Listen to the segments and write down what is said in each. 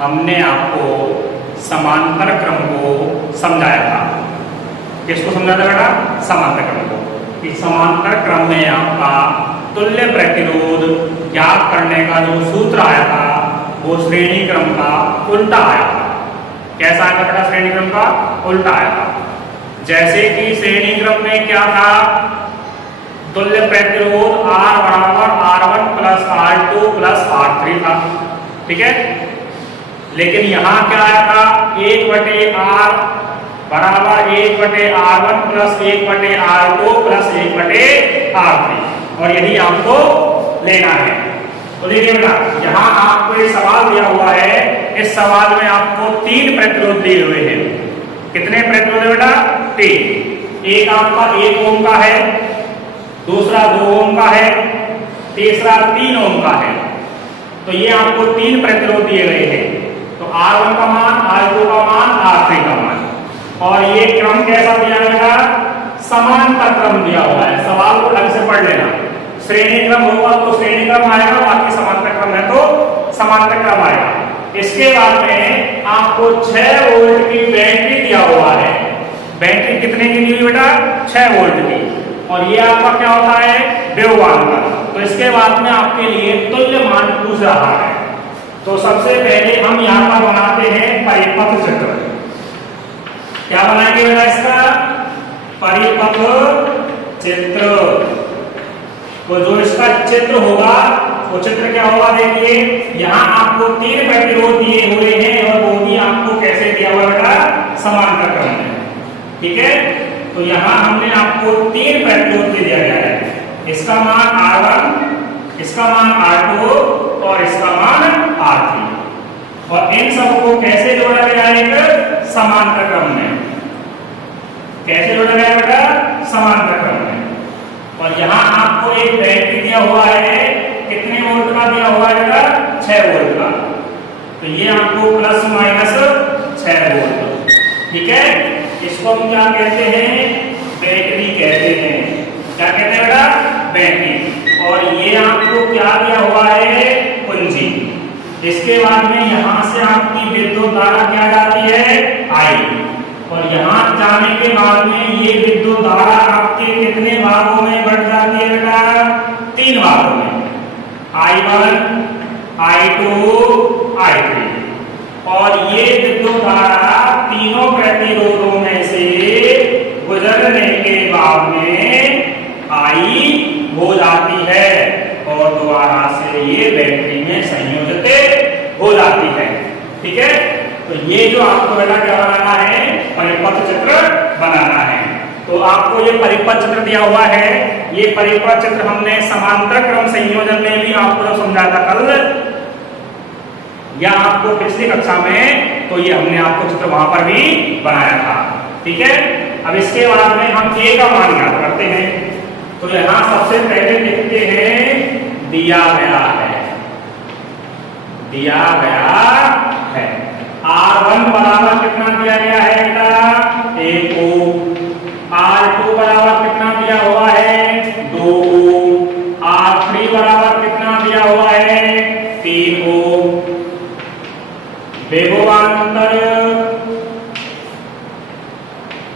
हमने आपको समांतर क्रम को समझाया था। किसको समझाया था बेटा? समांतर क्रम को। कि समांतर क्रम में आपका तुल्य प्रतिरोध ज्ञात करने का जो सूत्र आया था वो श्रेणी क्रम का उल्टा आया था। कैसा आया था बेटा? श्रेणी क्रम का उल्टा आया था। जैसे कि श्रेणी क्रम में क्या था? तुल्य प्रतिरोध R बराबर R1 plus R2 plus R3 था, ठीक है। लेकिन यहाँ क्या आया था? 1/R बराबर 1/R1 plus 1/R2 plus 1/R3। और यदि आपको लेना है तो देखिए बेटा, यहाँ आपको एक सवाल दिया हुआ है। इस सवाल में आपको 3 प्रतिरोध दिए हुए हैं। कितने प्रतिरोध है बेटा? 3। एक आपका 1 ओम का है, दूसरा 2 ओम का है, तीसरा 3 ओम का है। तो ये आपको 3 प्रतिरोध दिए गए हैं। तो R1 का मान, R2 का मान, R3 का मान। और ये क्रम कैसा दिया गया? समांतर क्रम दिया हुआ है। सवाल को ढंग से पढ़ लेना। श्रेणी क्रम होगा तो श्रेणी क्रम आएगा, बाकी समांतर क्रम है तो समांतर क्रम आएगा। इसके बाद में आपको 6 वोल्ट की बैटरी दिया हुआ है। बैटरी कितने की दी हुई बेटा? 6 वोल्ट की। और ये आपका क्या होता है? विभवान का। तो इसके बाद में आपके लिए तुल्य मान पूछ रहा है। तो सबसे पहले हम यहाँ पर बनाते हैं परिपथ चित्र। क्या बनाएंगे बेटा? इसका परिपथ चित्र। तो जो इसका चित्र होगा वो चित्र क्या होगा? देखिए, यहाँ आपको 3 प्रतिरोध दिए हुए हैं और वो भी आपको कैसे दिया हुआ बेटा? समांतर क्रम में, ठीक है। तो यहाँ हमने आपको 3 प्रतिरोध दे दिया गया है। इसका मान R1, इसका मान R2 और इसका मान R3। और इन सबको कैसे जोड़ा गया है? एक समांतर क्रम में। कैसे जोड़ा गया बेटा? समांतर क्रम में। और यहाँ आपको एक बैटरी दिया हुआ है। कितने वोल्ट का दिया हुआ है बेटा? 6 वोल्ट का। तो ये आपको प्लस माइनस 6 वोल्ट, ठीक है। इसको हम क्या कहते हैं? बैटरी कहते हैं। क्या कहते हैं बेटा? बैटरी। और ये आपको क्या दिया हुआ है? कुंजी। इसके बाद में यहाँ से आपकी विद्युत धारा क्या जाती है? I। और यहाँ जाने के बाद में ये विद्युत धारा आपके कितने भागों में बढ़ जाती है बेटा? 3 भागों में। I1, I2, I3। और ये विद्युत धारा तीनों प्रतिरोधों में से गुजरने के बाद में I हो जाती है और दोबारा से ये बैटरी में संयोजित हो जाती है, ठीक है। तो ये जो आपको बेटा क्या बनाना है? परिपथ चित्र बनाना है। तो आपको ये परिपथ चित्र दिया हुआ है। ये परिपथ चित्र हमने समांतर क्रम संयोजन में भी आपको जब समझाया था कल, या आपको पिछली कक्षा में, तो ये हमने आपको चित्र वहां पर भी बनाया था, ठीक है। अब इसके बाद में हम A का मान ज्ञात करते हैं। तो यहाँ सबसे पहले लिखते हैं दिया गया है। दिया गया है R1 बराबर कितना दिया गया है बेटा? 1 ओम। R2 बराबर कितना दिया हुआ है? 2 ओम। R3 बराबर कितना दिया हुआ है? 3 ओम। विभवांतर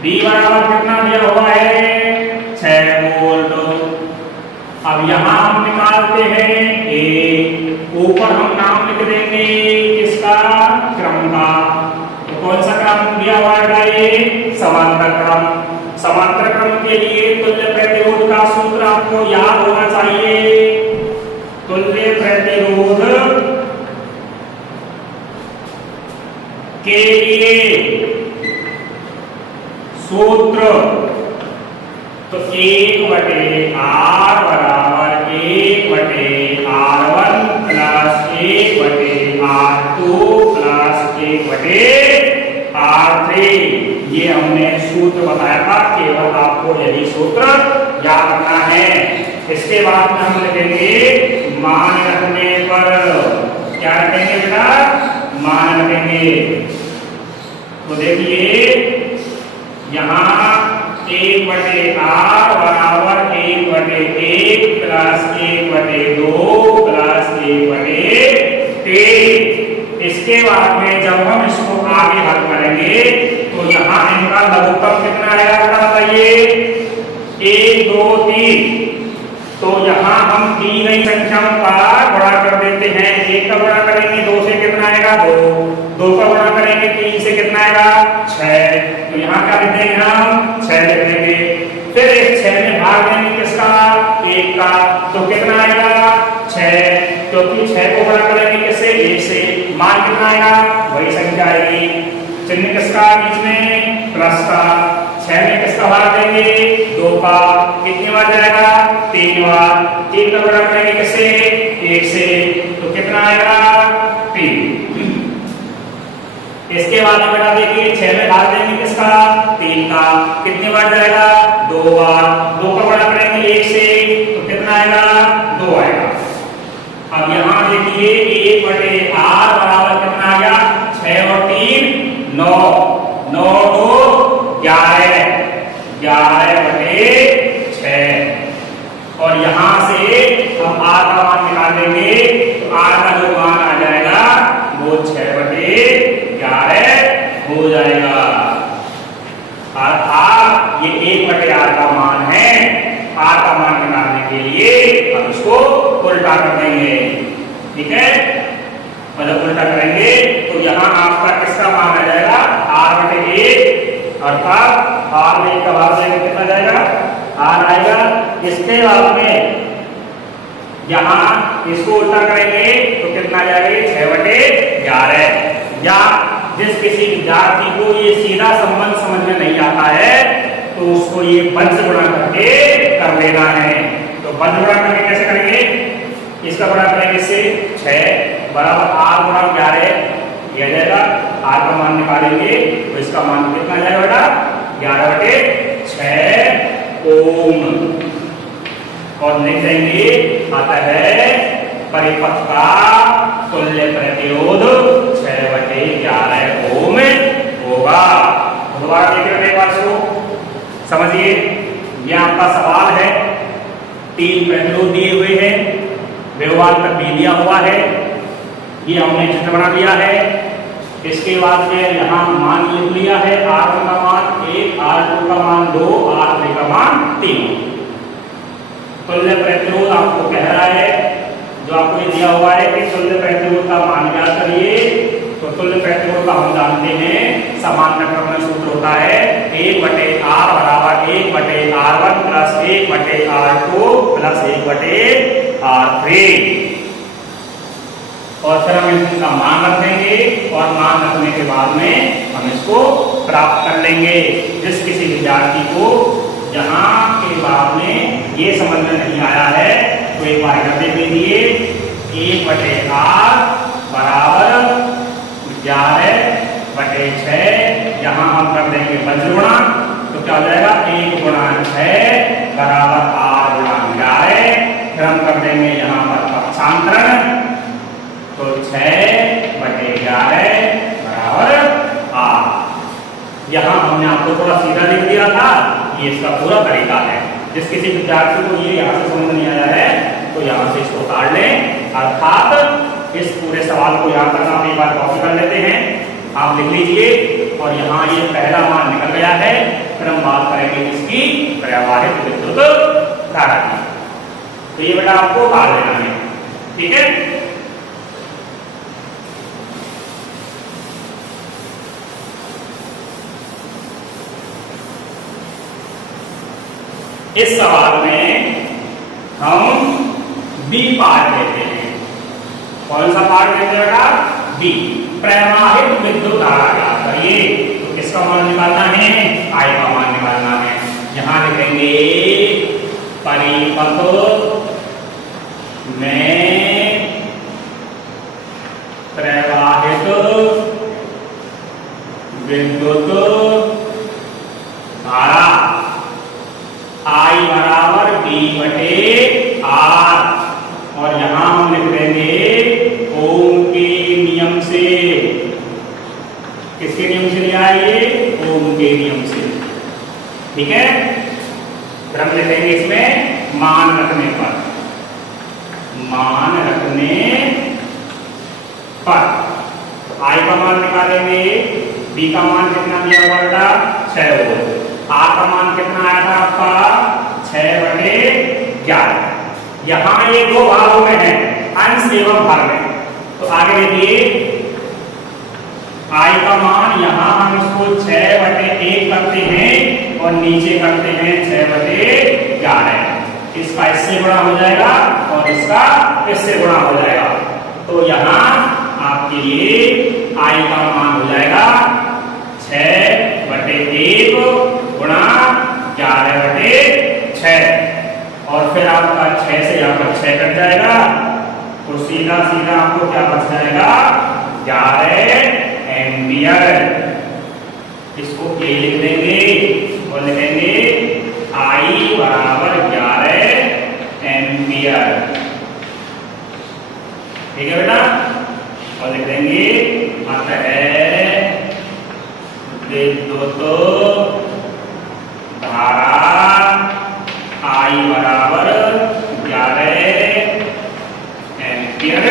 B बराबर कितना दिया हुआ है? 6 वोल्ट। अब यहाँ हम निकालते हैं A। ऊपर हम नाम लिख देंगे किसका? क्रम का। तो कौन सा क्रम दिया हुआ है? ये समांतर क्रम। समांतर क्रम के लिए तुल्य प्रतिरोध का सूत्र आपको याद होना चाहिए। तुल्य प्रतिरोध के लिए सूत्र तो 1/R बराबर 1/R1 plus 1/R2 plus 1/R3। ये हमने सूत्र बताया था, केवल आपको यही सूत्र याद रखना है। इसके बाद में हम लिखेंगे मान रखने पर। क्या रखेंगे बेटा? मान रखेंगे। तो देखिए यहाँ 1/R बराबर 1/1 प्लस 1/2 प्लस 1/3। इसके बाद में जब हम इसको आगे हल करेंगे तो यहाँ इनका लघुत्तम कितना आएगा बेटा बताइए, 1 2 3। तो यहाँ हम तीन ही संख्याओं का गुणा कर देते हैं। 1 का गुणा करेंगे 2 से कितना आएगा 2, 2 का गुणा करेंगे 3 से कितना आएगा 6। तो यहाँ क्या लिख देंगे हम 6 लिख देंगे। फिर इस 6 में भाग देंगे किसका, 1 का, तो कितना आएगा 6, क्योंकि 6 को गुणा करेंगे किससे 1 से, मान कितना आएगा वही संख्या आएगी। चिन्ह किसका बीच में प्लस का, 6 में किसका भाग देंगे 2 का, कितनी बार जाएगा 3 बार। 3 का गुणा करेंगे किससे 1 से, तो कितना आएगा 3। इसके बाद में बेटा देखिए 6 में भाग देंगे किसका 3 का, कितनी बार जाएगा 2 बार। 2 का गुणा करेंगे 1 से, तो कितना आएगा 2 आएगा। अब यहाँ देखिए 1/r बराबर कितना आ गया 6 और 3 9, 9 2 11, 11/6। और यहाँ से हम r का मान निकाल देंगे तो r का जो मान आ जाएगा वो 6/11 हो जाएगा। अर्थात ये 1/r का मान है। r का मान निकालने के लिए हम इसको उल्टा कर देंगे, ठीक है। मतलब उल्टा करेंगे तो यहाँ आपका किसका मान आ जाएगा r/1, अर्थात r में 1 का भाग देंगे कितना जाएगा r आएगा। इसके बाद में यहाँ इसको उल्टा करेंगे तो कितना जाएगा 6/11। या जिस किसी विद्यार्थी को ये सीधा संबंध समझ में नहीं आता है तो उसको ये वंश गुणा करके कर लेना है। तो वंश गुणा करके कैसे करेंगे, इसका गुणा करेंगे इससे 6 बराबर r गुणा 11 यह जाएगा। r का मान निकालेंगे तो इसका मान कितना जाएगा बेटा 11/6 ओम। और लिख देंगे अतः परिपथ का तुल्य प्रतिरोध 6/11 ओम होगा। दोबारा देखिए एक बार इसको समझिए। यह आपका सवाल है, 3 प्रतिरोध दिए हुए हैं, व्यवहार तक भी दिया हुआ है, ये हमने चित्र बना दिया है। इसके बाद में यहाँ मान लिख लिया है, R1 का मान 1, R2 का मान 2, R3 का मान 3। तुल्य प्रतिरोध आपको कह रहा है, जो आपको ये दिया हुआ है कि तुल्य प्रतिरोध का मान ज्ञात करिए। तो तुल्य प्रतिरोध का हम जानते हैं समांतर क्रम में सूत्र होता है 1/r बराबर 1/r1 plus 1/r2 plus 1/r3। और फिर हम इसका मान रख देंगे और मान रखने के बाद में हम इसको प्राप्त कर लेंगे। जिस किसी विद्यार्थी को यहाँ के बाद में ये समझ में नहीं आया है तो एक बार कर देख लीजिए। 1/r बराबर 11/6, यहाँ हम कर देंगे वज्र गुणा तो क्या हो जाएगा 1 गुणा 6 बराबर r गुणा 11। फिर हम कर देंगे यहाँ पर पक्षांतरण तो 6/11 बराबर r। यहाँ हमने आपको थोड़ा सीधा लिख दिया था, ये इसका पूरा तरीका है। जिस किसी विद्यार्थी को ये यहाँ से समझ नहीं आया है तो यहाँ से इसको काट लें। अर्थात इस पूरे सवाल को यहाँ तक आप एक बार कॉपी कर लेते हैं, आप लिख लीजिए। और यहाँ ये पहला मान निकल गया है। फिर हम बात करेंगे इसकी प्रवाहित विद्युत धारा की। तो ये बेटा आपको काट लेना है, ठीक है। इस सवाल में हम बी पार्ट लेते हैं। कौन सा पार्ट लेते हैं बेटा बी, प्रवाहित विद्युत धारा ज्ञात करिए। तो किसका मान निकालना है, आई का मान निकालना है। यहां लिखेंगे परिपथ में प्रवाहित विद्युत धारा I बराबर B/R। और यहां हम लिख देंगे ओम के नियम से। किसके नियम से लिया है ये, ओम के नियम से, ठीक है। फिर हम लिखेंगे इसमें मान रखने पर, मान रखने पर। तो आई का मान निकालेंगे, बी का मान कितना दिया हुआ बेटा 6 वोल्ट, आर का मान कितना आया था आपका 6/11। यहाँ ये दो भागों में है, अंश एवं भाग में। तो आगे देखिए आई का मान यहाँ हम इसको 6/1 करते हैं और नीचे करते हैं 6/11। इसका इससे गुणा हो जाएगा और इसका इससे गुणा हो जाएगा। तो यहाँ आपके लिए आई का मान हो जाएगा 6/1 गुणा 11/6 और फिर आपका 6 से यहाँ पर 6 कट जाएगा तो सीधा सीधा आपको क्या बच जाएगा 11 एम्पियर। इसको ए लिख देंगे और लिखेंगे आई बराबर 11 एम्पियर। ठीक है बेटा, और लिख देंगे अतः विद्युत धारा आई बराबर 11 एम्पियर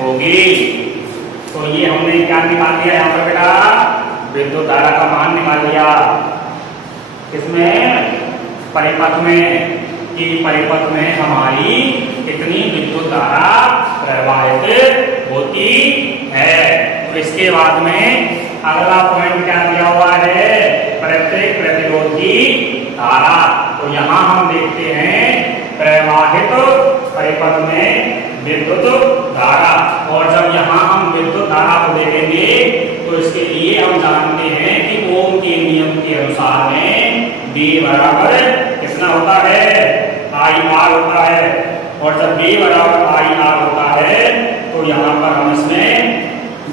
होगी। तो ये हमने क्या निकाल दिया यहाँ पर बेटा, विद्युत धारा का मान निकाल लिया। किसमें, परिपथ में, कि परिपथ में हमारी कितनी विद्युत धारा प्रवाहित होती है। तो इसके बाद में अगला पॉइंट क्या दिया हुआ है, प्रत्येक प्रतिरोध की धारा। तो यहाँ हम देखते हैं प्रवाहित परिपथ में विद्युत धारा, और जब यहाँ हम विद्युत धारा को देखेंगे तो इसके लिए हम जानते हैं कि ओम के नियम के अनुसार में B बराबर कितना होता है IR होता है, और जब B बराबर IR होता है तो यहाँ पर हम इसमें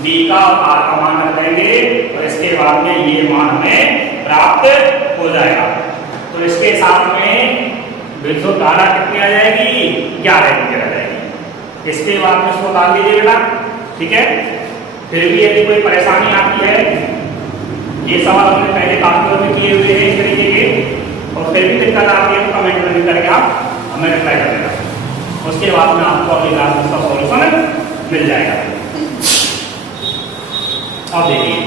B का और R का मान रख देंगे और इसके बाद में ये मान हमें प्राप्त हो जाएगा। तो इसके साथ में विद्युत धारा कितनी आ जाएगी 11 एम्पीयर आ जाएगी। इसके बाद में इसको डाल दीजिए बेटा, ठीक है। फिर भी यदि कोई परेशानी आती है, ये सवाल हमने पहले काफी में किए हुए हैं इस तरीके के, और फिर भी दिक्कत आती है तो कमेंट में करके आप हमें रिप्लाई कर देना। उसके बाद में आपको अगली क्लास में इसका सॉल्यूशन मिल जाएगा। अब देखिए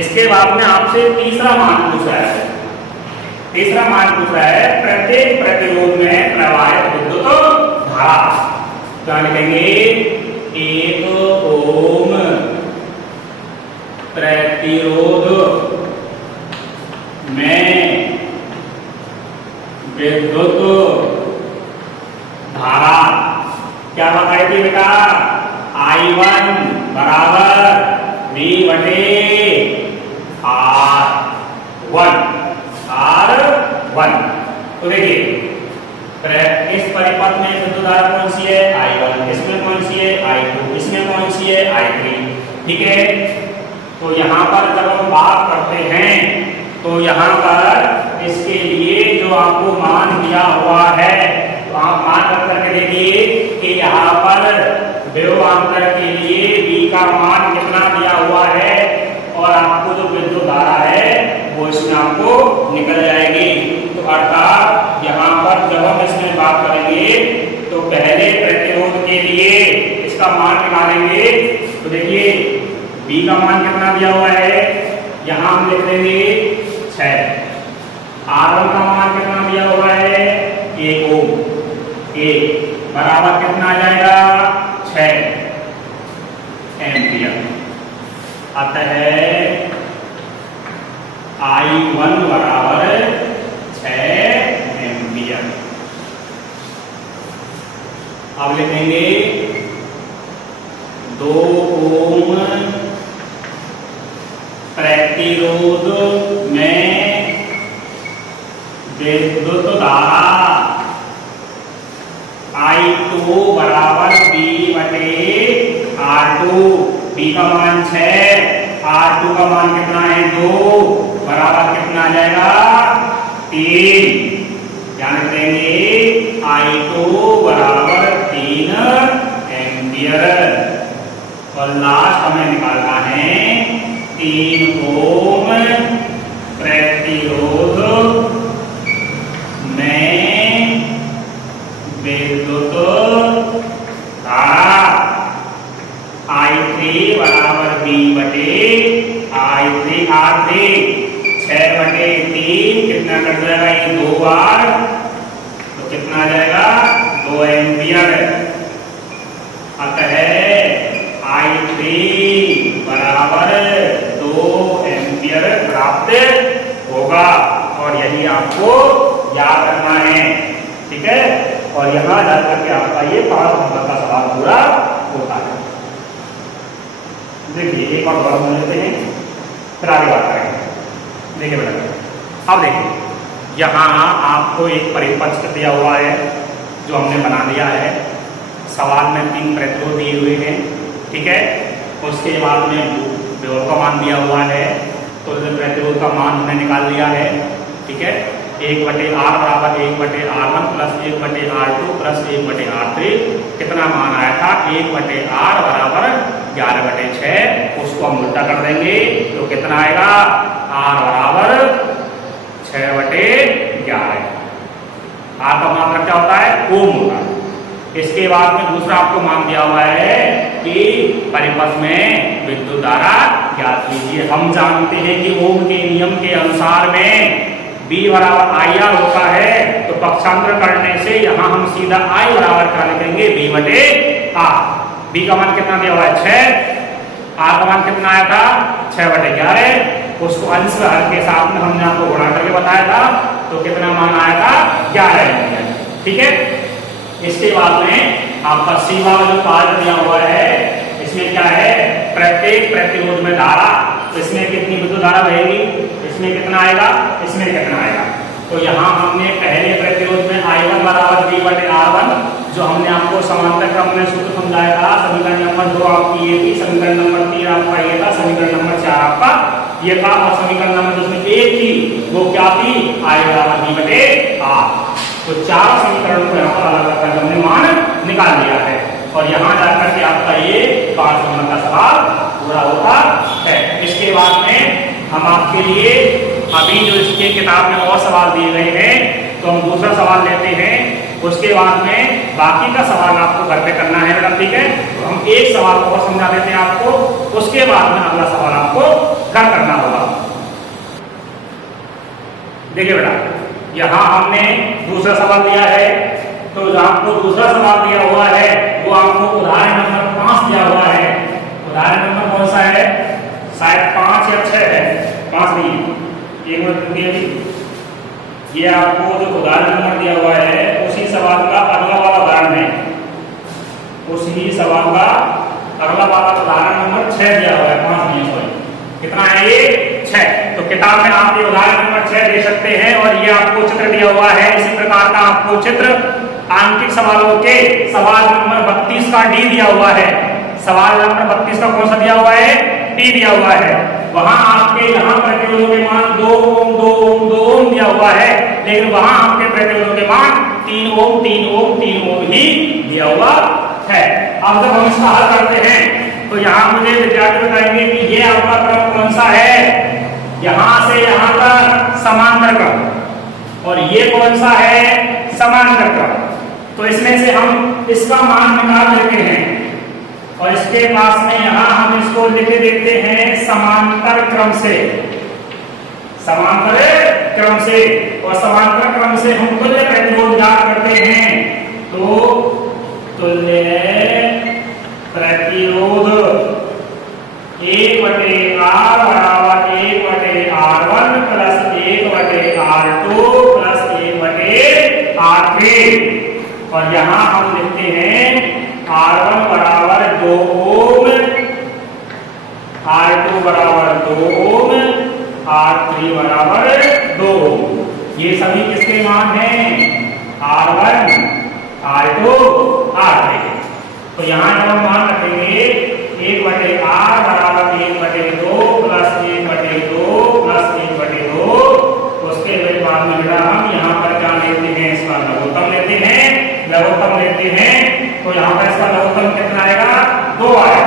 इसके बाद में आपसे तीसरा मान पूछ रहा है। तीसरा मान पूछ रहा है प्रत्येक प्रतिरोध में प्रवाहित विद्युत धारा। क्या लिखेंगे, 1 ओम प्रतिरोध में विद्युत धारा क्या बताई थी बेटा, I1 बराबर V/R1। तो देखिए इस परिपथ में विद्युत धारा कौन सी है I1, इसमें कौन सी है I2, इसमें कौन सी है I3। ठीक है, तो यहाँ पर जब हम बात करते हैं तो यहाँ पर इसके लिए जो आपको मान दिया हुआ है तो आप मान रख करके देखिए कि यहाँ पर विभवांतर के लिए B का मान कितना दिया हुआ है और आपको जो विद्युत धारा है वो इसमें आपको निकल जाएगी। तो अर्थात यहाँ पर जब हम इसमें बात करेंगे तो पहले प्रतिरोध के लिए इसका मान निकालेंगे। तो देखिए B का मान कितना दिया हुआ है, यहाँ हम लिख देंगे 6। R1 का मान कितना दिया हुआ है 1 ओम, 1 बराबर कितना आ जाएगा 6 एम्पियर। अतः I1 बराबर 6 एम्पियर। अब लिखेंगे 2 ओम प्रतिरोध में विद्युत धारा I2 बराबर B/R2। B का मान 6, R2 का मान कितना है 2, बराबर कितना आ जाएगा 3। ध्यान देंगे I2 बराबर 3 एम्पियर। और लास्ट हमें निकालना है 3 ओम प्रतिरोध में विद्युत धारा I3 बराबर B कितना कट जाएगा, ये 2 बार, तो कितना आ जाएगा 2 एम्पियर। अतः I3 बराबर 2 एम्पियर प्राप्त होगा और यही आपको याद रखना है, ठीक है। और यहां जाकर के आपका ये 5 नंबर का सवाल पूरा होता है। देखिए एक और बात समझ लेते हैं, फिर आगे बात करेंगे। देखिए बेटा, अब देखिए यहाँ आपको एक परिपथ दिया हुआ है जो हमने बना दिया है। सवाल में 3 प्रतिरोध दिए हुए हैं, ठीक है। उसके बाद में विभव का मान दिया हुआ है, तो प्रतिरोध का मान हमने निकाल लिया है, ठीक है। 1/R बराबर 1/R1 plus 1/R2 plus 1/R3 कितना मान आया था, 1/R बराबर 11/6। उसको हम उल्टा कर देंगे तो कितना आएगा, R बराबर 6/11। R का मान क्या होता है, ओम होता है। इसके बाद में दूसरा आपको मान दिया हुआ है कि परिपथ में विद्युत धारा ज्ञात कीजिए। हम जानते हैं कि ओम के नियम के अनुसार में B बराबर IR होता है, तो पक्षांतर करने से यहाँ हम सीधा I बराबर क्या लिखेंगे, B/R। B का मान कितना दिया हुआ है 6, R का मान कितना आया था 6/11। उसको अंश हर के साथ में हमने आपको गुणा करके बताया था, तो कितना मान आया था 11, ठीक है। इसके बाद में आपका C वाला जो कार्य दिया हुआ है, इसमें क्या है, प्रत्येक प्रतिरोध में धारा, तो इसमें कितनी विद्युत धारा बहेगी, इसमें कितना आएगा, इसमें कितना आएगा। तो यहाँ हमने पहले प्रतिरोध में I1 बराबर B/R1 जो हमने आपको समांतर क्रम में सूत्र समझाया था, समीकरण नंबर 2 आपकी ये थी, समीकरण नंबर 3 आपका ये था, समीकरण नंबर 4 आपका ये था, और समीकरण नंबर जिसमें 1 थी वो क्या थी, I बराबर B/R। तो 4 समीकरण को यहाँ पर अलग अलग करके हमने मान निकाल लिया है और यहाँ जाकर के आपका ये 5 नंबर का सवाल पूरा होता है। इसके बाद में हम आपके लिए अभी जो इसके किताब में और सवाल दिए गए हैं, तो हम दूसरा सवाल लेते हैं। उसके बाद में बाकी का सवाल आपको घर पे करना है बेटा, ठीक है। तो हम एक सवाल और समझा देते हैं आपको, उसके बाद में अगला सवाल आपको घर करना होगा। देखिए बेटा, यहाँ हमने दूसरा सवाल दिया है, तो जो आपको दूसरा सवाल दिया हुआ है वो आपको उदाहरण नंबर 5 दिया हुआ है। उदाहरण नंबर कौन सा है, शायद 5 या 6 है, 5 नहीं, एक मिनट रुकिए। ये आपको जो उदाहरण नंबर दिया हुआ है उसी सवाल का अगला वाला उदाहरण है, उसी सवाल का अगला वाला उदाहरण नंबर 6 दिया हुआ है, 5 नहीं, सॉरी। कितना है ये, 6। तो किताब में आप ये उदाहरण नंबर 6 दे सकते हैं और ये आपको चित्र दिया हुआ है। इसी प्रकार का आपको चित्र आंकिक सवालों के सवाल नंबर 32 का D दिया हुआ है। सवाल नंबर 32 का कौन सा दिया हुआ है, D दिया हुआ है। वहां आपके यहाँ प्रतिरोधों के मान 2 ओम 2 ओम 2 ओम दिया हुआ है, लेकिन वहां आपके प्रतिरोधों के मान 3 ओम 3 ओम 3 ओम ही दिया हुआ है। अब जब हम इसका हल करते हैं तो यहाँ मुझे विद्यार्थी बताएंगे कि ये आपका क्रम कौन सा है, यहाँ से यहाँ तक समांतर क्रम, और ये कौन सा है, समांतर क्रम। तो इसमें से हम इसका मान निकाल लेते हैं और इसके पास में यहाँ हम इसको लिखे देते हैं समांतर क्रम से, समांतर क्रम से। और समांतर क्रम से हम तुल्य प्रतिरोध ज्ञात करते हैं, तो तुल्य प्रतिरोध 1/R बराबर 1/R1 plus 1/R2 plus 1/R3। और यहाँ हम लिखते हैं R1 बराबर 2 ओम, R2 बराबर 2 ओम, R3 बराबर 2 ओम। ये सभी किसके मान हैं, R1 R2 R3। तो यहाँ जब हम मान रखेंगे 1/R बराबर 1/2 प्लस 1/2 प्लस 1/2, उसके बाद में बेटा हम यहाँ पर क्या लेते हैं, इसका लघुत्तम लेते हैं, लघुत्तम लेते हैं। तो यहाँ पर इसका लघुत्तम कितना आएगा, 2 आएगा,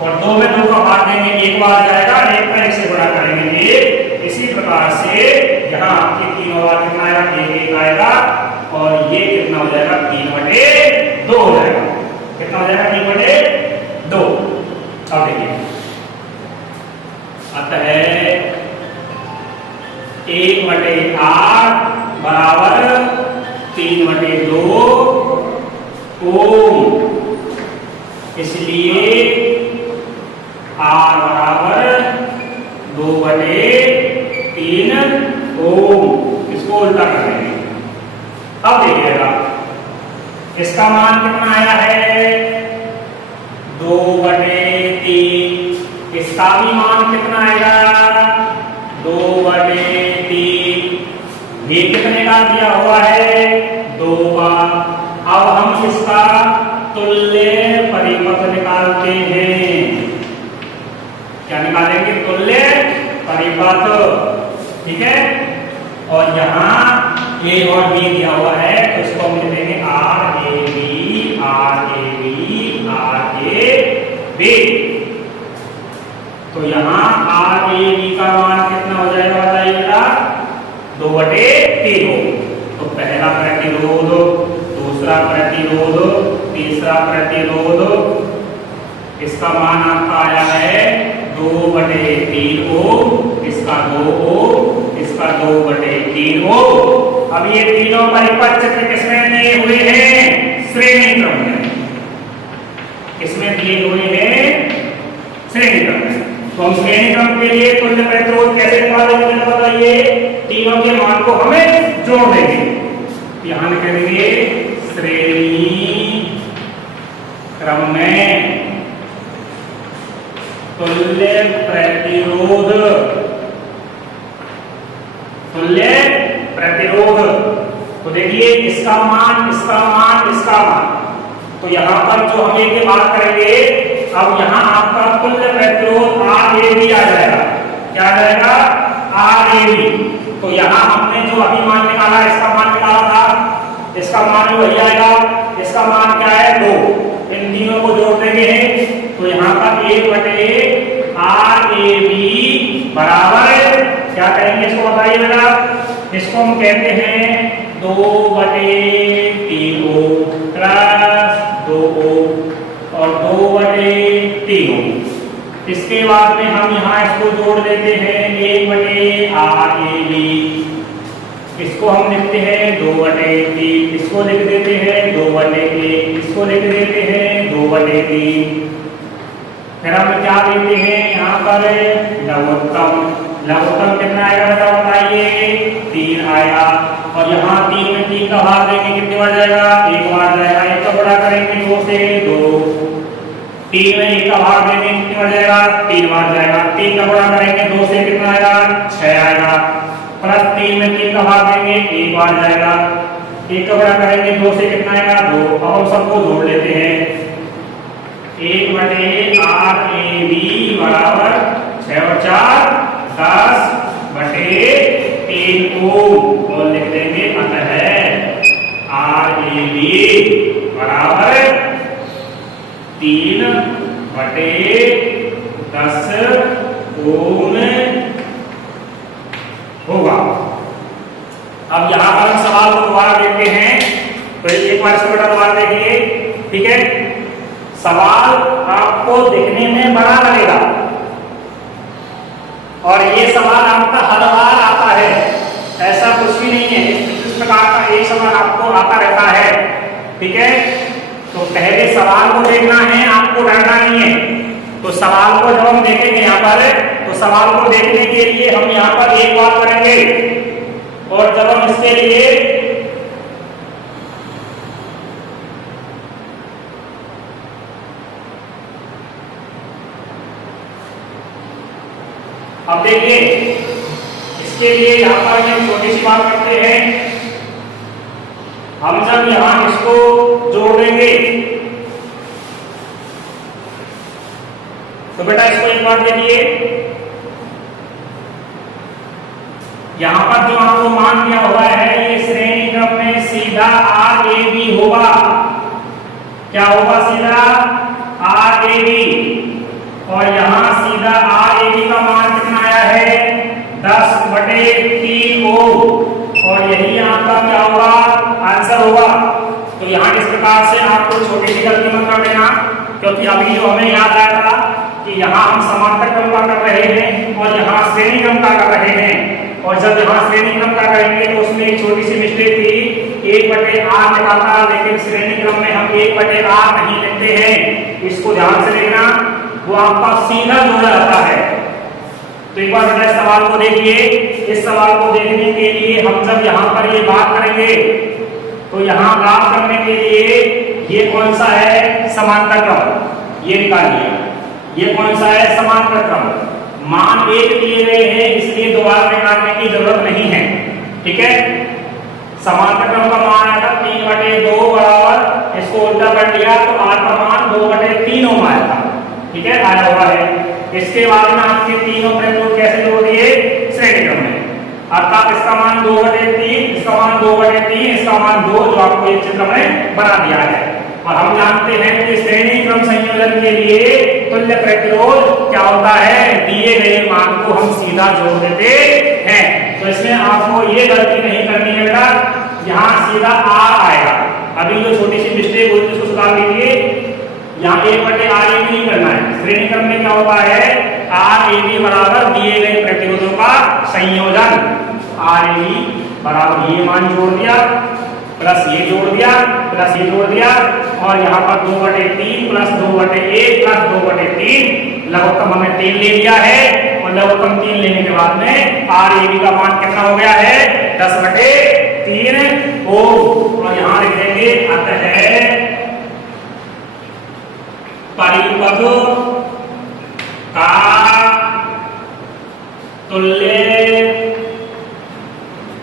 और 2 में 2 का भाग देंगे 1 बार जाएगा, 1 का 1 से गुणा करेंगे 1। इसी प्रकार से यहाँ आपके 3 बार कितना आएगा, 1 आएगा, और ये कितना हो जाएगा, 3/2 हो जाएगा। कितना हो जाएगा, 3/2। अब देखिए, अतः 1/R 3/8 बराबर 3/2 ओम। इसलिए R बराबर 2/3 ओम। इसको उल्टा कर देंगे। अब देखिएगा इसका मान कितना आया है 2/3। इसका भी मान कितना आएगा 2/3। ये कितने का दिया हुआ है 2 का। अब हम इसका तुल्य परिपथ निकालते हैं। क्या निकालेंगे तुल्य परिपथ। ठीक है। और यहाँ ए और बी दिया हुआ है तो इसको हम लिख देंगे RAB RAB RAB। तो यहाँ RAB का मान कितना हो जाएगा बताइए बेटा 2/3 हो। तो पहला प्रतिरोध, दूसरा प्रतिरोध, तीसरा प्रतिरोध, इसका मान आपका आया है 2/3 ओम। इसका 2 ओम, इसका 2/3 ओम। अब ये तीनों परिपथ चक्र किसमें दिए हुए हैं श्रेणी क्रम में। किसमें दिए हुए हैं श्रेणी क्रम में। तो हम श्रेणी क्रम के लिए तुल्य प्रतिरोध कैसे निकालेंगे बताइए। तीनों के मान को हमें जोड़ देंगे। यहां लिखेंगे श्रेणी क्रम में तुल्य प्रतिरोध। तुल्य प्रतिरोध तो देखिए इसका मान, इसका मान, इसका मान। तो यहां पर जो हम ये बात करेंगे अब यहाँ आपका तुल्य प्रतिरोध RAB आ जाएगा। क्या आ जाएगा RAB। तो यहाँ हमने जो अभी मान निकाला इसका मान निकाला था, इसका मान वही आएगा। इसका मान क्या है 2। इन तीनों को जोड़ देंगे तो यहाँ पर 1/RAB बराबर क्या करेंगे इसको बताइए बेटा। इसको हम कहते हैं 2/3 ओम प्लस 2 ओम और 2/3 ओम। इसके बाद में हम यहाँ इसको जोड़ देते हैं 1/RAB। इसको हम लिखते हैं 2/3। इसको लिख देते हैं 2/1। इसको लिख देते हैं 2/3। फिर हम क्या देते हैं यहाँ पर लघुत्तम। लघुत्तम कितना आएगा बेटा बताइए 3 आएगा। और यहाँ 3 में 3 का भाग देंगे कितने बार जाएगा 1 बार जाएगा। 1 का गुणा करेंगे 2 से 2। 3 में 1 का भाग देंगे कितने बार जाएगा 3 बार जाएगा। 3 का गुणा करेंगे 2 से कितना आएगा 6 आएगा। प्लस 3 में 3 का भाग देंगे 1 बार जाएगा। 1 का गुणा करेंगे 2 से कितना आएगा 2। अब हम सबको जोड़ लेते हैं 1/RAB बराबर 6 और 4 10/3 ओम। और लिख देंगे अतः RAB बराबर 3/10 ओम होगा। अब यहाँ पर हम सवाल को दोबारा देखते हैं। तो एक बार इसको बेटा दोबारा देखिए। ठीक है। सवाल आपको दिखने में बड़ा लगेगा और ये सवाल आपका हर बार आता है, ऐसा कुछ भी नहीं है। इस प्रकार का एक सवाल आपको आता रहता है। ठीक है। तो पहले सवाल को देखना है, आपको डरना नहीं है। तो सवाल को जब हम देखेंगे यहाँ पर तो सवाल को देखने के लिए हम यहाँ पर एक बात करेंगे और जब हम इसके लिए अब देखिए इसके लिए यहाँ पर हम छोटी सी बात करते हैं। हम जब यहाँ इसको जोड़ देंगे तो बेटा इसको एक बार देखिए। यहाँ पर जो आपको मान दिया हुआ है ये श्रेणी क्रम में सीधा RAB होगा। क्या होगा सीधा RAB। और यहाँ सीधा RAB का मान कितना आया है 10/3 ओम। और यही आपका क्या होगा आंसर होगा। तो यहाँ इस प्रकार से आपको छोटी सी गलती मत कर देना, क्योंकि अभी जो हमें याद आया था कि यहाँ हम समांतर क्रम का कर रहे हैं और यहाँ श्रेणी क्रम का कर रहे हैं। और जब यहाँ श्रेणी क्रम का करेंगे तो उसमें एक छोटी सी मिस्टेक थी, 1/r लिखा था, लेकिन श्रेणी क्रम में हम 1/r नहीं लेते हैं, इसको ध्यान से देखना, वो आपका सीधा जोड़ा जाता है। तो एक बार बेटा इस सवाल को देखिए। इस सवाल को देखने के लिए हम जब यहाँ पर ये बात करेंगे तो यहाँ ग्राफ करने के लिए ये कौन सा है, समांतर क्रम, ये निकालिए। ये कौन सा है, समांतर क्रम। मान 1 दिए गए हैं, इसलिए दोबारा निकालने की जरूरत नहीं है, ठीक है। समांतर क्रम का मान आया था 3/2 बराबर, इसको उल्टा कर लिया तो r का मान 2/3 ओम आया था, ठीक है, आया हुआ है। इसके बाद में आपके तीनों प्रतिरोध कैसे जोड़ दिए, श्रेणी क्रम में, अर्थात इसका मान 2/3, इसका मान 2/3, इसका मान 2, जो आपको एक चित्र में बना दिया है। और हम जानते हैं कि श्रेणी क्रम संयोजन के लिए तुल्य प्रतिरोध क्या होता है, दिए गए मान को हम सीधा जोड़ देते हैं। तो इसमें आपको ये गलती नहीं करनी है बेटा, यहाँ सीधा r आएगा। अभी जो छोटी सी मिस्टेक हुई उसको सुधार लीजिए, यहाँ 1/r नहीं करना है। श्रेणी क्रम में क्या होता है, Rab बराबर दिए गए प्रतिरोधों का संयोजन। Rab बराबर ये मान जोड़ दिया प्लस ये जोड़ दिया प्लस ये जोड़ दिया, और यहाँ पर 2/3 प्लस 2/1 प्लस 2/3, लघुत्तम हमने 3 ले लिया है। और लघुत्तम 3 लेने के बाद में Rab का मान कितना हो गया है, 10/3 ओम। और यहाँ लिख देंगे अतः परिपथ का तुल्य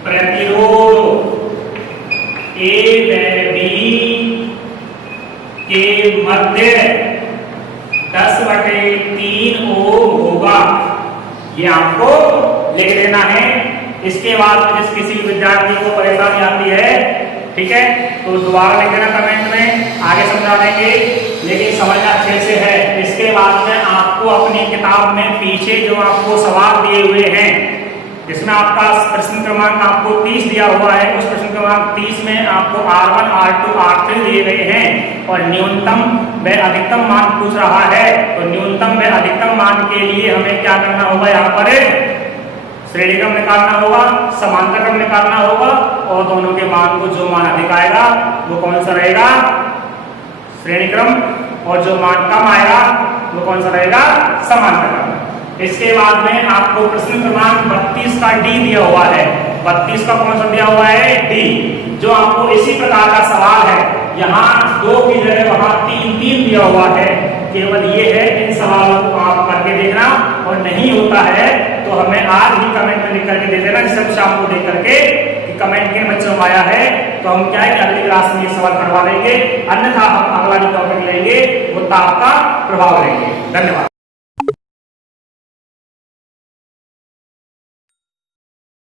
प्रतिरोध A व B के मध्य 10/3 ओम होगा। ये आपको लिख लेना है। इसके बाद जिस किसी विद्यार्थी को परेशानी आती है, ठीक है, तो दोबारा लिख देना कमेंट में, आगे समझा देंगे, लेकिन समझना अच्छे से है। इसके बाद में आपको अपनी किताब में पीछे जो आपको सवाल दिए हुए हैं, जिसमें आपका प्रश्न क्रमांक आपको 30 दिया हुआ है, उस प्रश्न क्रमांक 30 में आपको R1, R2, R3 दिए गए हैं और न्यूनतम व अधिकतम मान पूछ रहा है। तो न्यूनतम व अधिकतम मान के लिए हमें क्या करना होगा, यहाँ पर श्रेणी क्रम निकालना होगा, समांतर क्रम निकालना होगा, और दोनों के मान को जो मान अधिक आएगा वो कौन सा रहेगा, श्रेणी क्रम, और जो मान कम आएगा वो कौन सा रहेगा, समांतर क्रम। इसके बाद में आपको प्रश्न क्रमांक 32 का डी दिया हुआ है। 32 का कौन सा दिया हुआ है, डी, जो आपको इसी प्रकार का सवाल है। यहाँ 2 की जगह वहां 3 दिया हुआ है। केवल ये है, इन सवालों को आप करके देखना, और नहीं होता है तो हमें आज ही कमेंट में लिख करके दे देना, जिससे हम शाम को देख करके कि कमेंट किन बच्चों में आया है, तो हम क्या है कि अगली क्लास में ये सवाल करवा देंगे। अन्यथा हम अगला जो टॉपिक लेंगे वो ताप का प्रभाव लेंगे। धन्यवाद।